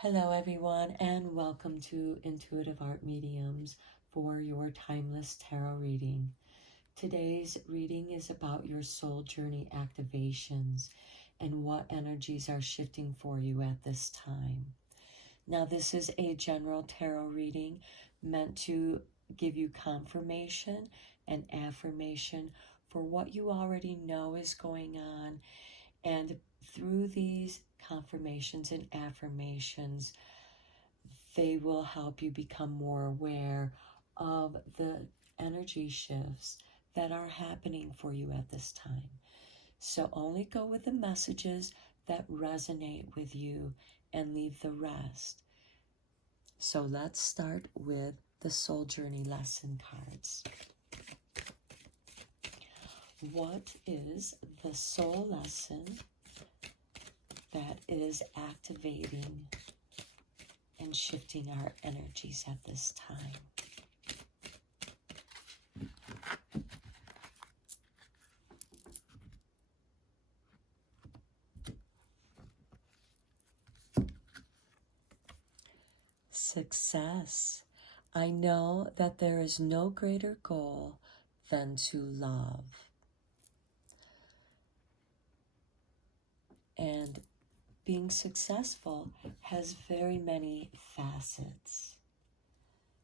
Hello everyone, and welcome to Intuitive Art Mediums for your Timeless Tarot reading. Today's reading is about your soul journey activations and what energies are shifting for you at this time. Now, this is a general tarot reading meant to give you confirmation and affirmation for what you already know is going on, and through these confirmations and affirmations, they will help you become more aware of the energy shifts that are happening for you at this time. So only go with the messages that resonate with you and leave the rest. So let's start with the Soul Journey lesson cards. What is the soul lesson that is activating and shifting our energies at this time? Success. I know that there is no greater goal than to love. And being successful has very many facets.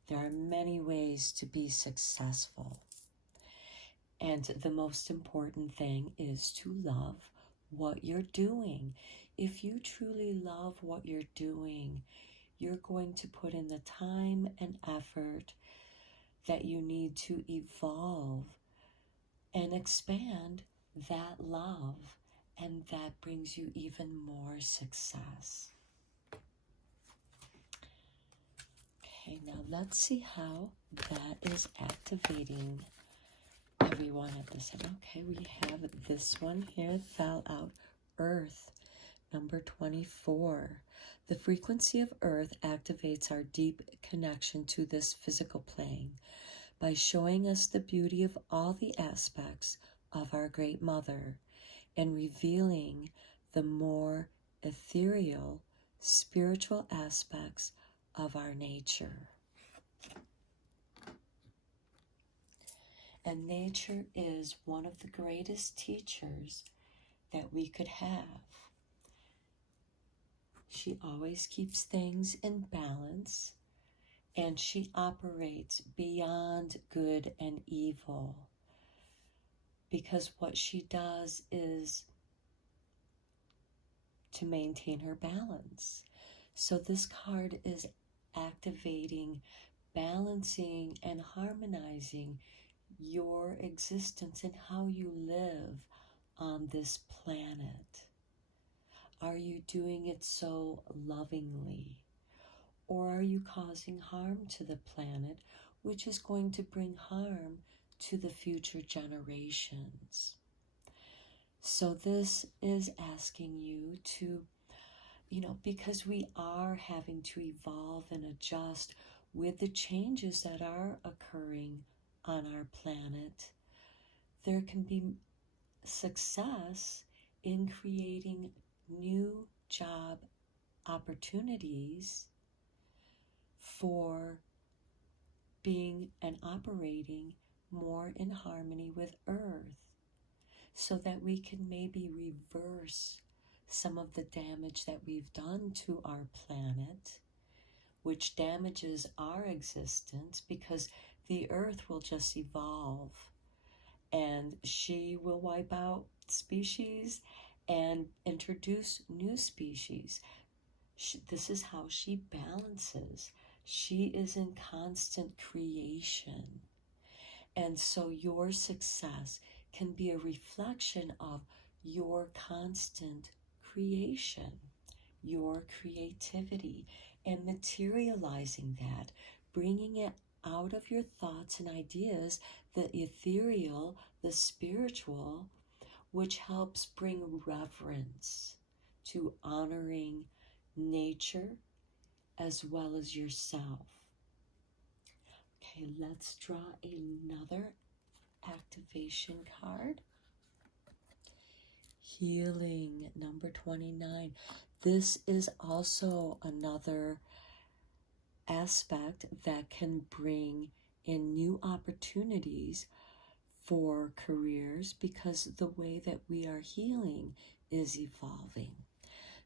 There are many ways to be successful. And the most important thing is to love what you're doing. If you truly love what you're doing, you're going to put in the time and effort that you need to evolve and expand that love, and that brings you even more success. Okay, now let's see how that is activating everyone at this time. Okay, we have this one here, fell out, Earth, number 24. The frequency of Earth activates our deep connection to this physical plane by showing us the beauty of all the aspects of our Great Mother and revealing the more ethereal, spiritual aspects of our nature. And nature is one of the greatest teachers that we could have. She always keeps things in balance, and she operates beyond good and evil, because what she does is to maintain her balance. So this card is activating, balancing, and harmonizing your existence and how you live on this planet. Are you doing it so lovingly? Or are you causing harm to the planet, which is going to bring harm to the future generations? So this is asking you to, because we are having to evolve and adjust with the changes that are occurring on our planet, there can be success in creating new job opportunities for being and operating more in harmony with Earth, so that we can maybe reverse some of the damage that we've done to our planet, which damages our existence, because the Earth will just evolve and she will wipe out species and introduce new species. This is how she balances. She is in constant creation. And so your success can be a reflection of your constant creation, your creativity, and materializing that, bringing it out of your thoughts and ideas, the ethereal, the spiritual, which helps bring reverence to honoring nature as well as yourself. Okay, let's draw another activation card. Healing, number 29. this is also another aspect that can bring in new opportunities for careers, because the way that we are healing is evolving.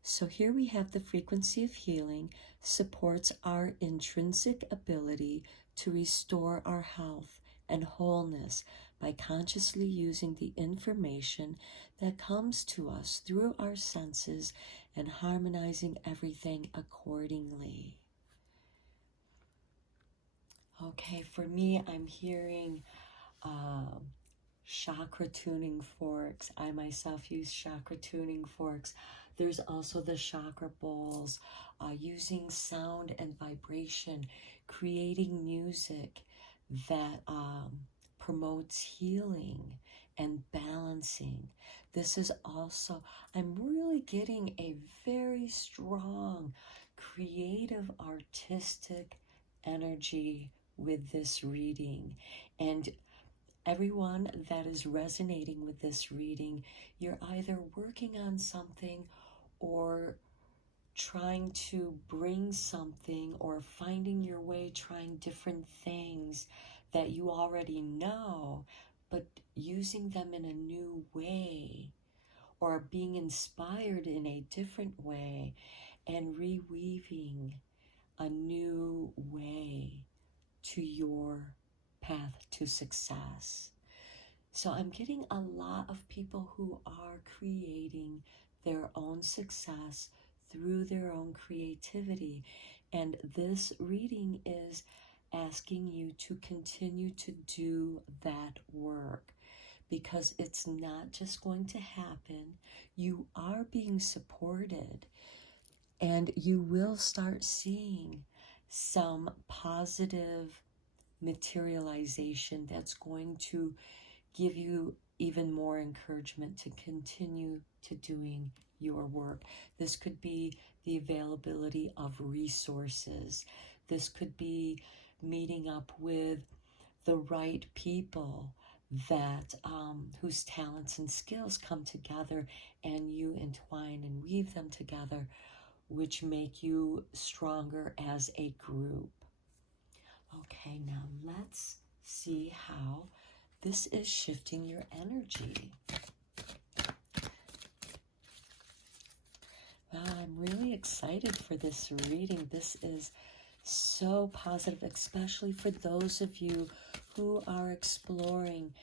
So here we have the frequency of healing supports our intrinsic ability to restore our health and wholeness by consciously using the information that comes to us through our senses and harmonizing everything accordingly. Okay, for me, I'm hearing chakra tuning forks. I myself use chakra tuning forks. There's also the chakra bowls, using sound and vibration, creating music that promotes healing and balancing. This is also, I'm really getting a very strong, creative, artistic energy with this reading. And everyone that is resonating with this reading, you're either working on something or trying to bring something, or finding your way, trying different things that you already know, but using them in a new way, or being inspired in a different way and reweaving a new way to your path to success. So I'm getting a lot of people who are creating their own success through their own creativity. And this reading is asking you to continue to do that work, because it's not just going to happen. You are being supported, and you will start seeing some positive materialization that's going to give you even more encouragement to continue to doing your work. This could be the availability of resources. This could be meeting up with the right people that whose talents and skills come together, and you entwine and weave them together, which make you stronger as a group. Okay, now let's see how this is shifting your energy. Wow, I'm really excited for this reading. This is so positive, especially for those of you who are exploring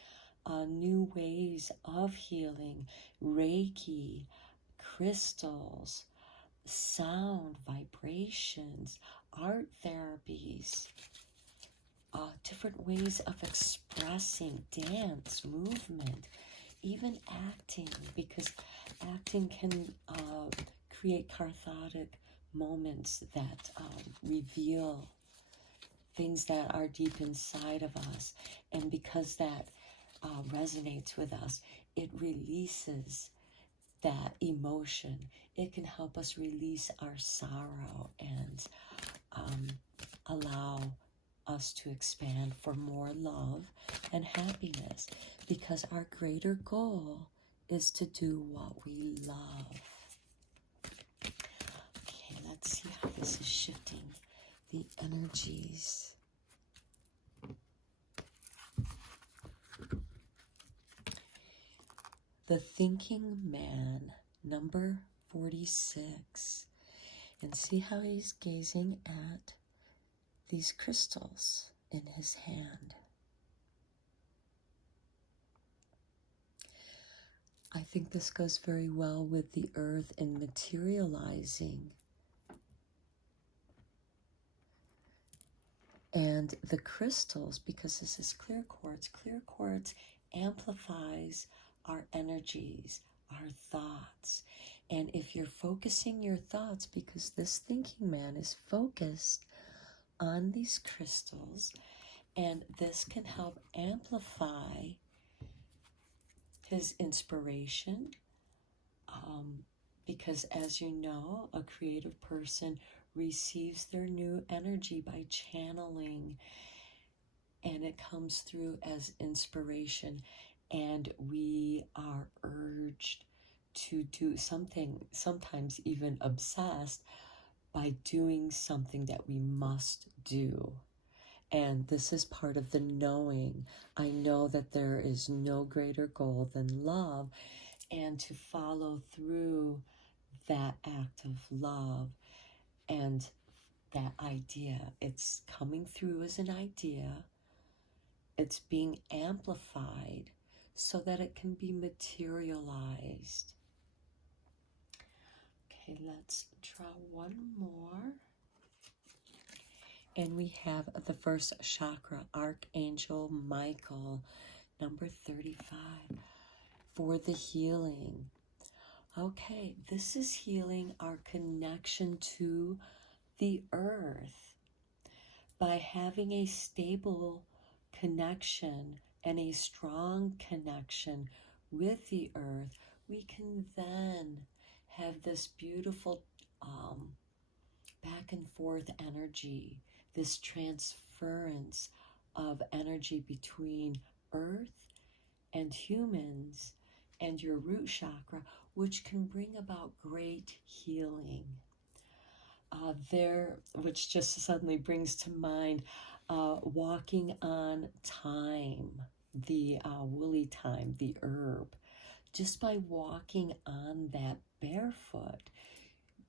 new ways of healing, Reiki, crystals, sound, vibrations, art therapies, different ways of expressing, dance, movement, even acting, because acting can create cathartic moments that reveal things that are deep inside of us. And because that resonates with us, it releases that emotion. It can help us release our sorrow and allow us to expand for more love and happiness, because our greater goal is to do what we love. Okay, let's see how this is shifting the energies. The Thinking Man, number 46. And see how he's gazing at these crystals in his hand. I think this goes very well with the earth and materializing. And the crystals, because this is clear quartz amplifies our energies, our thoughts. And if you're focusing your thoughts, because this thinking man is focused on these crystals, and this can help amplify his inspiration, because as you know, a creative person receives their new energy by channeling, and it comes through as inspiration, and we are urged to do something, sometimes even obsessed, by doing something that we must do. And this is part of the knowing. I know that there is no greater goal than love, and to follow through that act of love and that idea. It's coming through as an idea. It's being amplified so that it can be materialized. Okay, let's draw one more. And we have the first chakra, Archangel Michael, number 35, for the healing. Okay, this is healing our connection to the earth. By having a stable connection and a strong connection with the earth, we can then have this beautiful back and forth energy, this transference of energy between earth and humans and your root chakra, which can bring about great healing. Which just suddenly brings to mind walking on thyme, the woolly thyme, the herb. Just by walking on that barefoot,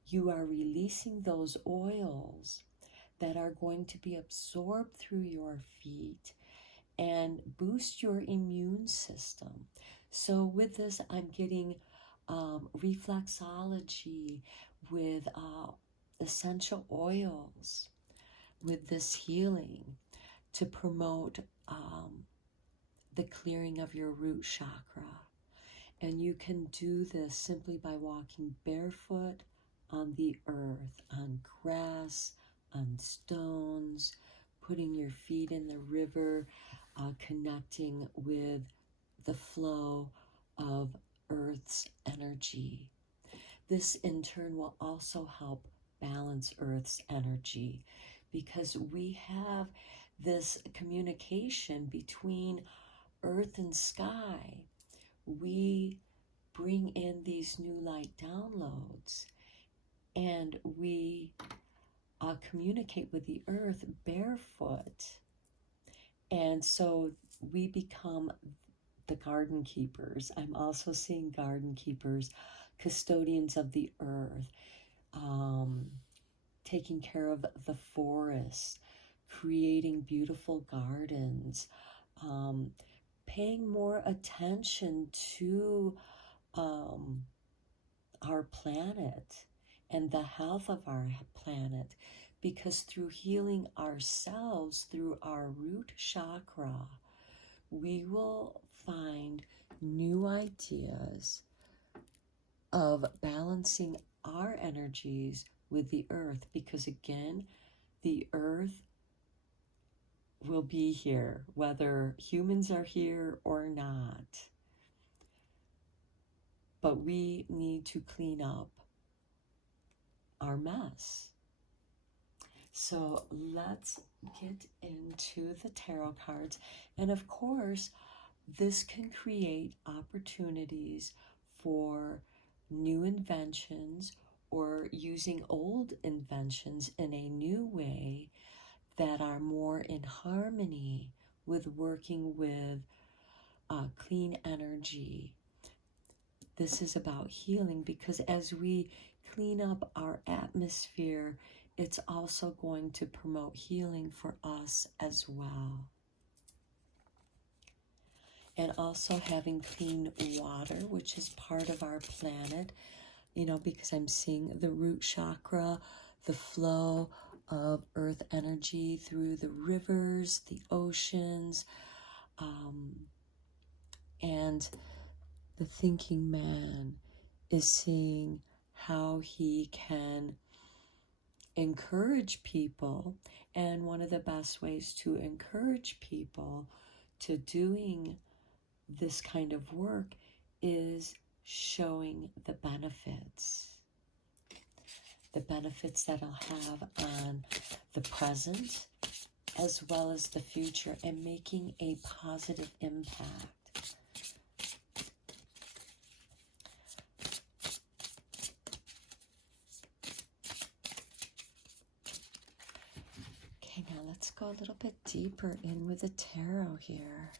you are releasing those oils that are going to be absorbed through your feet and boost your immune system. So with this, I'm getting reflexology with essential oils, with this healing to promote the clearing of your root chakra. And you can do this simply by walking barefoot on the earth, on grass, on stones, putting your feet in the river, connecting with the flow of Earth's energy. This in turn will also help balance Earth's energy, because we have this communication between Earth and sky. We bring in these new light downloads, and we communicate with the earth barefoot. And so we become the garden keepers. I'm also seeing garden keepers, custodians of the earth, taking care of the forest, creating beautiful gardens, paying more attention to our planet and the health of our planet, because through healing ourselves through our root chakra, we will find new ideas of balancing our energies with the earth, because again, the earth will be here whether humans are here or not. But we need to clean up our mess. So let's get into the tarot cards. And of course, this can create opportunities for new inventions or using old inventions in a new way that are more in harmony with working with clean energy. This is about healing, because as we clean up our atmosphere, it's also going to promote healing for us as well. And also having clean water, which is part of our planet, because I'm seeing the root chakra, the flow of earth energy through the rivers, the oceans, and the thinking man is seeing how he can encourage people. And one of the best ways to encourage people to doing this kind of work is showing the benefits that I'll have on the present as well as the future, and making a positive impact. let's go a little bit deeper in with the tarot here.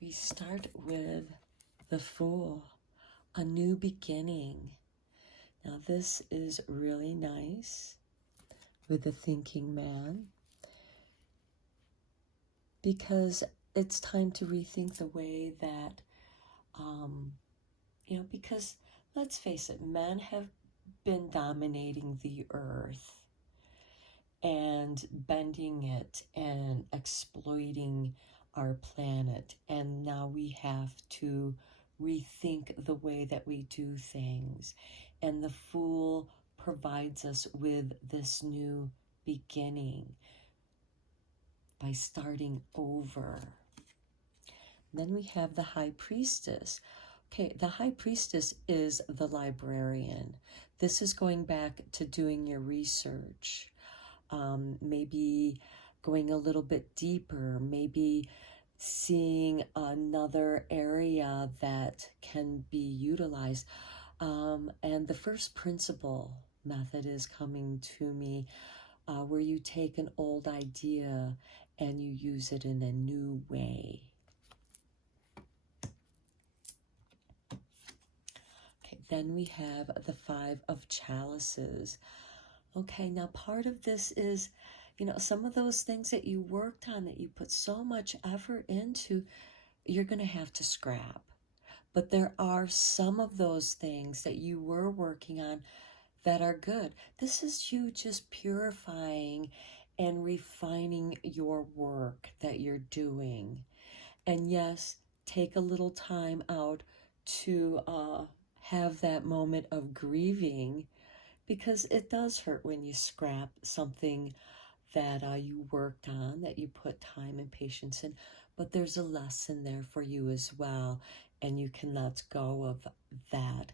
We start with the Fool, a new beginning. Now this is really nice with the thinking man, because it's time to rethink the way that, because let's face it, men have been dominating the earth and bending it and exploiting our planet. And now we have to rethink the way that we do things. And the Fool provides us with this new beginning by starting over. Then we have the High Priestess. Okay, the High Priestess is the librarian. This is going back to doing your research. Maybe going a little bit deeper, maybe seeing another area that can be utilized. And the first principle method is coming to me, where you take an old idea and you use it in a new way. Okay, then we have the Five of Chalices. Okay, now part of this is, some of those things that you worked on, that you put so much effort into, you're going to have to scrap. But there are some of those things that you were working on that are good. This is you just purifying and refining your work that you're doing. And yes, take a little time out to have that moment of grieving, because it does hurt when you scrap something that you worked on, that you put time and patience in. But there's a lesson there for you as well, and you can let go of that.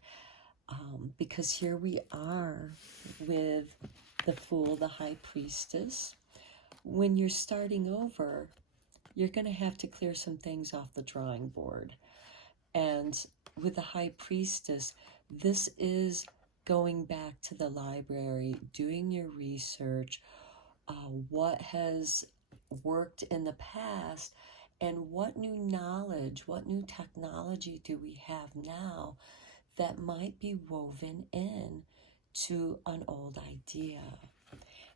Because here we are with the Fool, the High Priestess. When you're starting over, you're going to have to clear some things off the drawing board. And with the High Priestess, this is going back to the library, doing your research, what has worked in the past, and what new knowledge, what new technology do we have now that might be woven in to an old idea.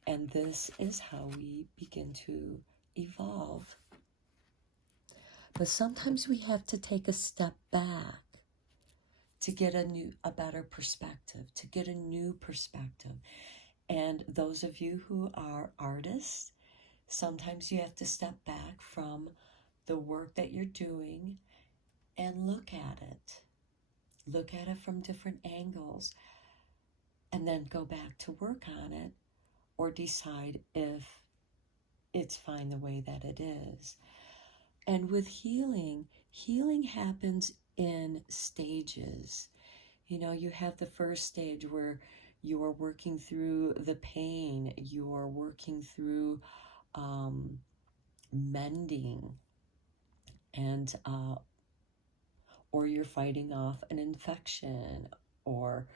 And this is how we begin to evolve. But sometimes we have to take a step back to get a better perspective, to get a new perspective. And those of you who are artists, sometimes you have to step back from the work that you're doing and look at it. Look at it from different angles, and then go back to work on it, or decide if it's fine the way that it is. And with healing, healing happens in stages. You have the first stage where you are working through the pain, you are working through mending, and or you're fighting off an infection, or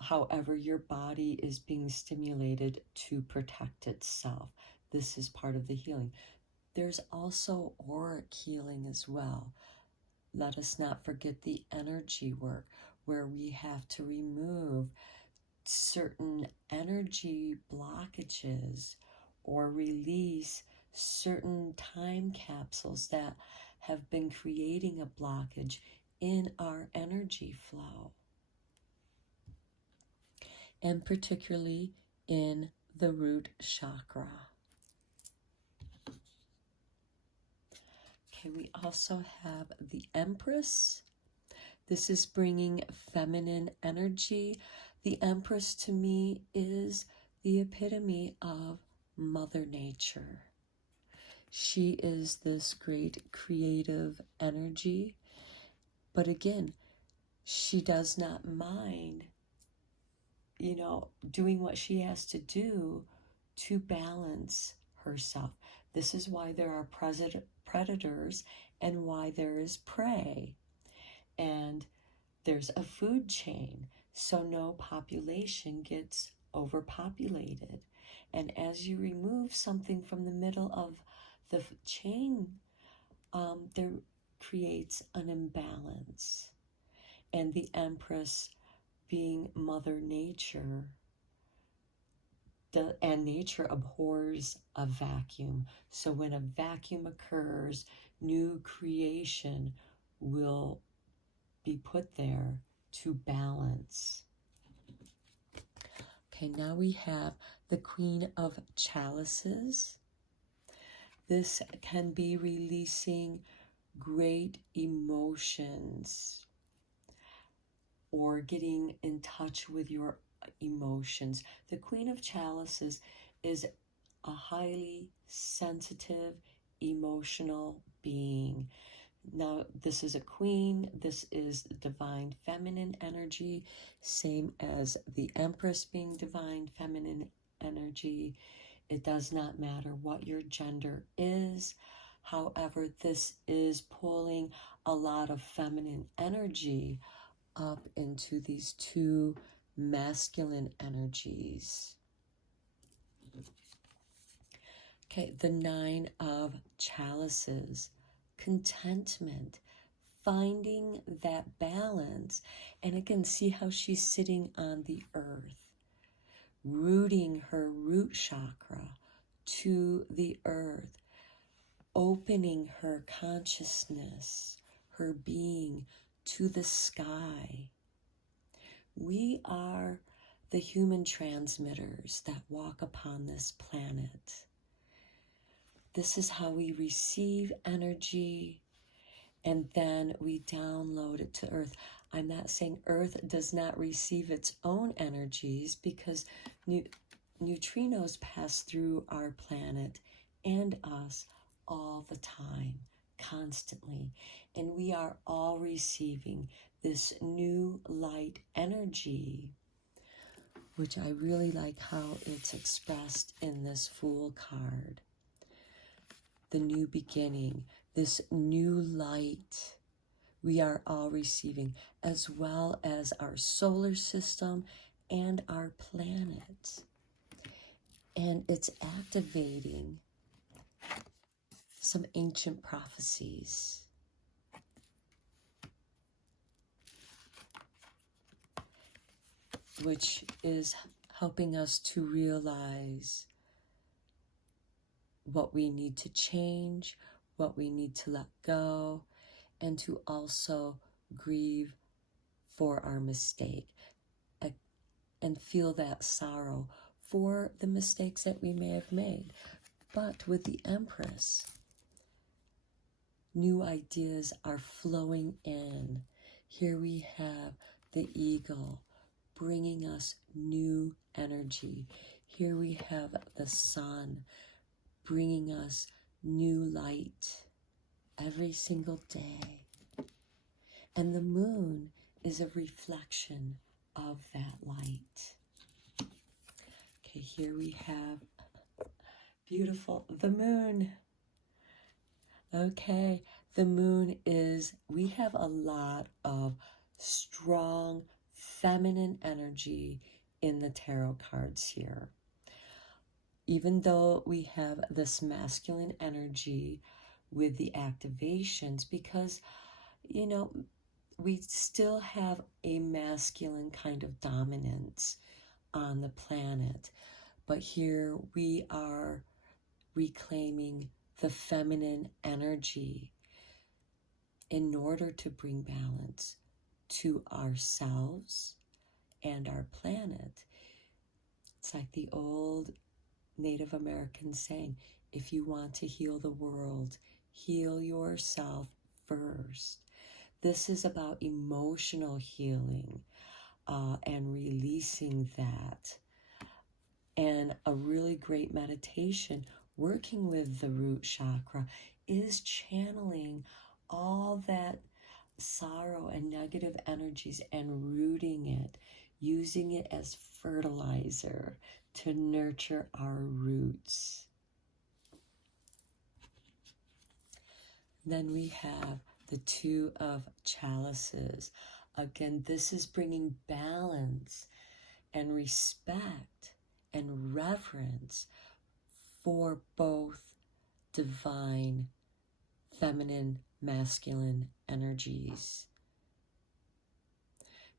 however your body is being stimulated to protect itself. This is part of the healing. There's also auric healing as well. Let us not forget the energy work, where we have to remove certain energy blockages or release certain time capsules that have been creating a blockage in our energy flow, and particularly in the root chakra. Okay, we also have the Empress. This is bringing feminine energy. The Empress to me is the epitome of Mother Nature. She is this great creative energy, but again, she does not mind, doing what she has to do to balance herself. This is why there are predators and why there is prey. And there's a food chain. so no population gets overpopulated. And as you remove something from the middle of the chain, there creates an imbalance. And the Empress, being Mother Nature, and nature abhors a vacuum. So when a vacuum occurs, new creation will be put there to balance. Okay, now we have the Queen of Chalices. This can be releasing great emotions or getting in touch with your emotions. The Queen of Chalices is a highly sensitive, emotional being. Now, this is a queen. This is divine feminine energy, same as the Empress being divine feminine energy. It does not matter what your gender is. However, this is pulling a lot of feminine energy up into these two masculine energies. Okay, the Nine of Chalices, contentment, finding that balance. And again, see how she's sitting on the earth, rooting her root chakra to the earth, opening her consciousness, her being to the sky. We are the human transmitters that walk upon this planet. This is how we receive energy, and then we download it to Earth. I'm not saying Earth does not receive its own energies, because neutrinos pass through our planet and us all the time, constantly. And we are all receiving this new light energy, which I really like how it's expressed in this Fool card. The new beginning, this new light we are all receiving, as well as our solar system and our planet. And it's activating some ancient prophecies. Which is helping us to realize what we need to change, what we need to let go, and to also grieve for our mistake and feel that sorrow for the mistakes that we may have made. But with the Empress, new ideas are flowing in. Here we have the eagle bringing us new energy. Here we have the sun bringing us new light every single day. And the moon is a reflection of that light. Okay, here we have beautiful, the moon. Okay, the moon is, we have a lot of strong feminine energy in the tarot cards here. Even though we have this masculine energy with the activations, because, you know, we still have a masculine kind of dominance on the planet. But here we are reclaiming the feminine energy in order to bring balance to ourselves and our planet. It's like the old Native American saying, if you want to heal the world, heal yourself first. This is about emotional healing and releasing that. And a really great meditation working with the root chakra is channeling all that sorrow and negative energies and rooting it, using it as fertilizer to nurture our roots. Then we have the Two of Chalices, again, this is bringing balance and respect and reverence for both divine, feminine, masculine energies.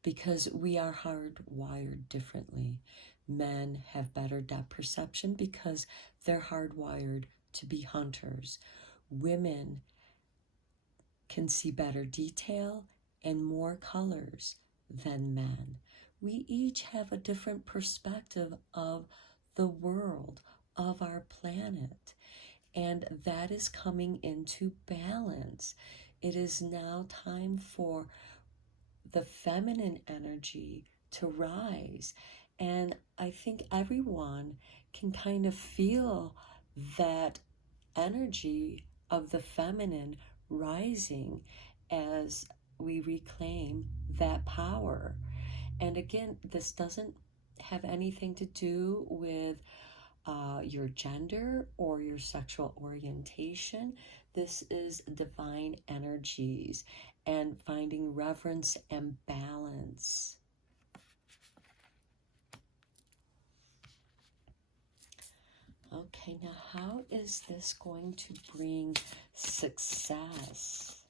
Because we are hardwired differently. Men have better depth perception because they're hardwired to be hunters. Women can see better detail and more colors than men. We each have a different perspective of the world, of our planet, and that is coming into balance. It is now time for the feminine energy to rise, and I think everyone can kind of feel that energy of the feminine rising as we reclaim that power. And again, this doesn't have anything to do with your gender or your sexual orientation. This is divine energies and finding reverence and balance. Okay, now how is this going to bring success?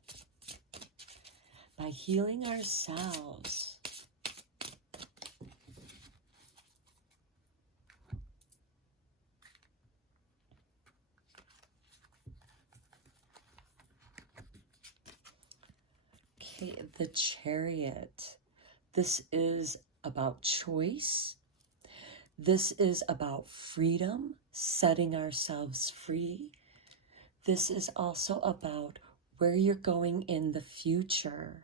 By healing ourselves. Okay, the Chariot. This is about choice. This is about freedom, setting ourselves free. This is also about where you're going in the future.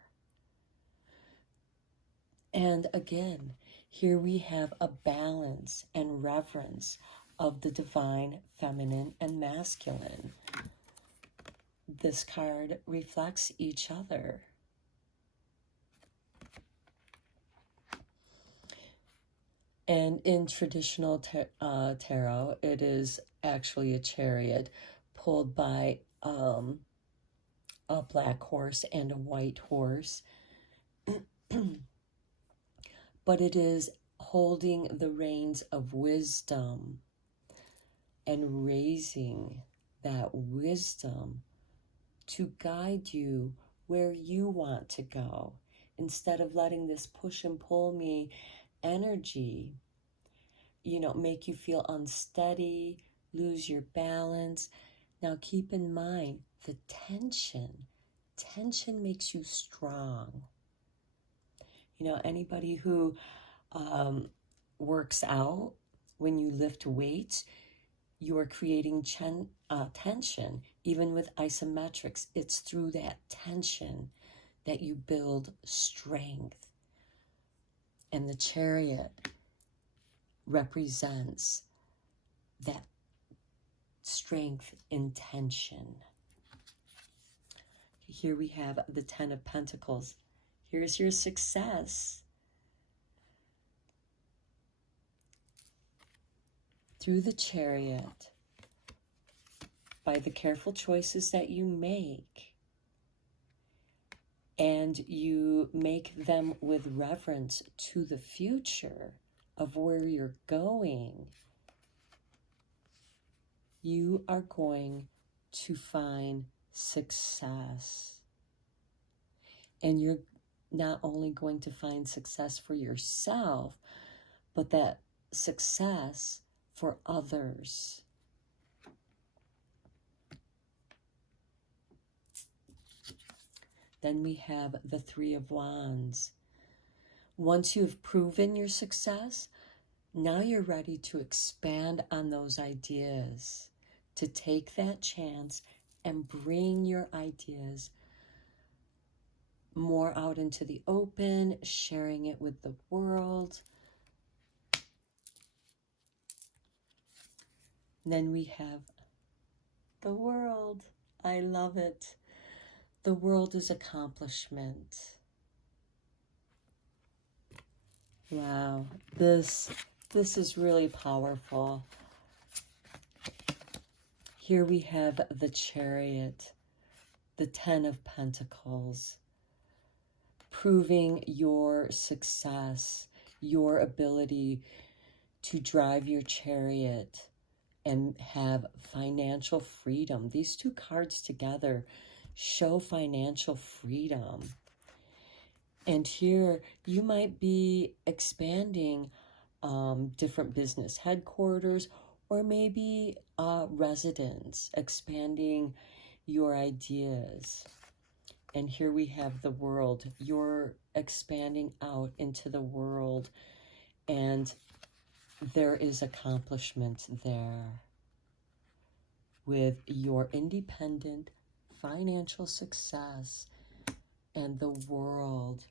And again, here we have a balance and reverence of the divine, feminine, and masculine. This card reflects each other. And in traditional tarot, it is actually a chariot pulled by a black horse and a white horse. But it is holding the reins of wisdom and raising that wisdom to guide you where you want to go, instead of letting this push and pull me energy, make you feel unsteady, lose your balance. Now keep in mind the tension. Tension makes you strong. Anybody who works out, when you lift weights, you are creating tension. Even with isometrics, it's through that tension that you build strength. And the Chariot represents that strength in tension. Here we have the 10 of Pentacles. Here's your success. Through the Chariot, by the careful choices that you make, and you make them with reverence to the future of where you're going, you are going to find success. And you're not only going to find success for yourself, but that success for others. Then we have the 3 of Wands. Once you've proven your success, now you're ready to expand on those ideas, to take that chance and bring your ideas more out into the open, sharing it with the world. And then we have the World. I love it. The World is accomplishment. Wow, this is really powerful. Here we have the Chariot, the 10 of Pentacles. proving your success, your ability to drive your chariot and have financial freedom. These two cards together show financial freedom. And here you might be expanding different business headquarters, or maybe residence, expanding your ideas. And here we have the world. You're expanding out into the world, and there is accomplishment there with your independent financial success and the world.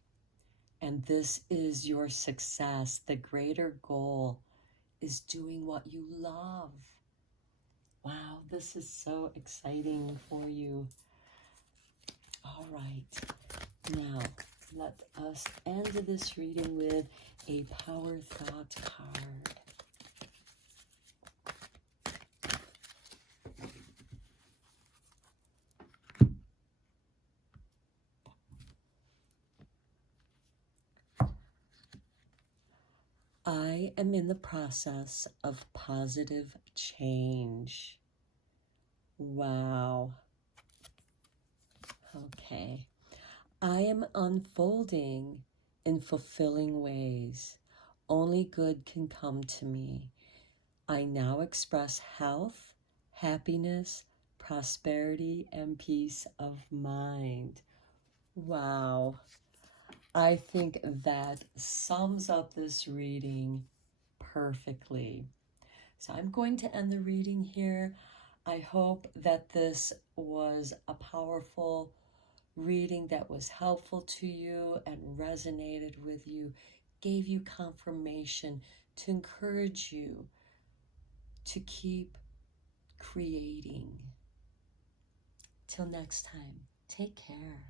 And this is your success. The greater goal is doing what you love. Wow, this is so exciting for you. All right, now let us end this reading with a power thought card. I am in the process of positive change. Wow. Okay. I am unfolding in fulfilling ways. Only good can come to me. I now express health, happiness, prosperity, and peace of mind. Wow. I think that sums up this reading perfectly. So I'm going to end the reading here. I hope that this was a powerful reading that was helpful to you and resonated with you, gave you confirmation to encourage you to keep creating. Till next time, take care.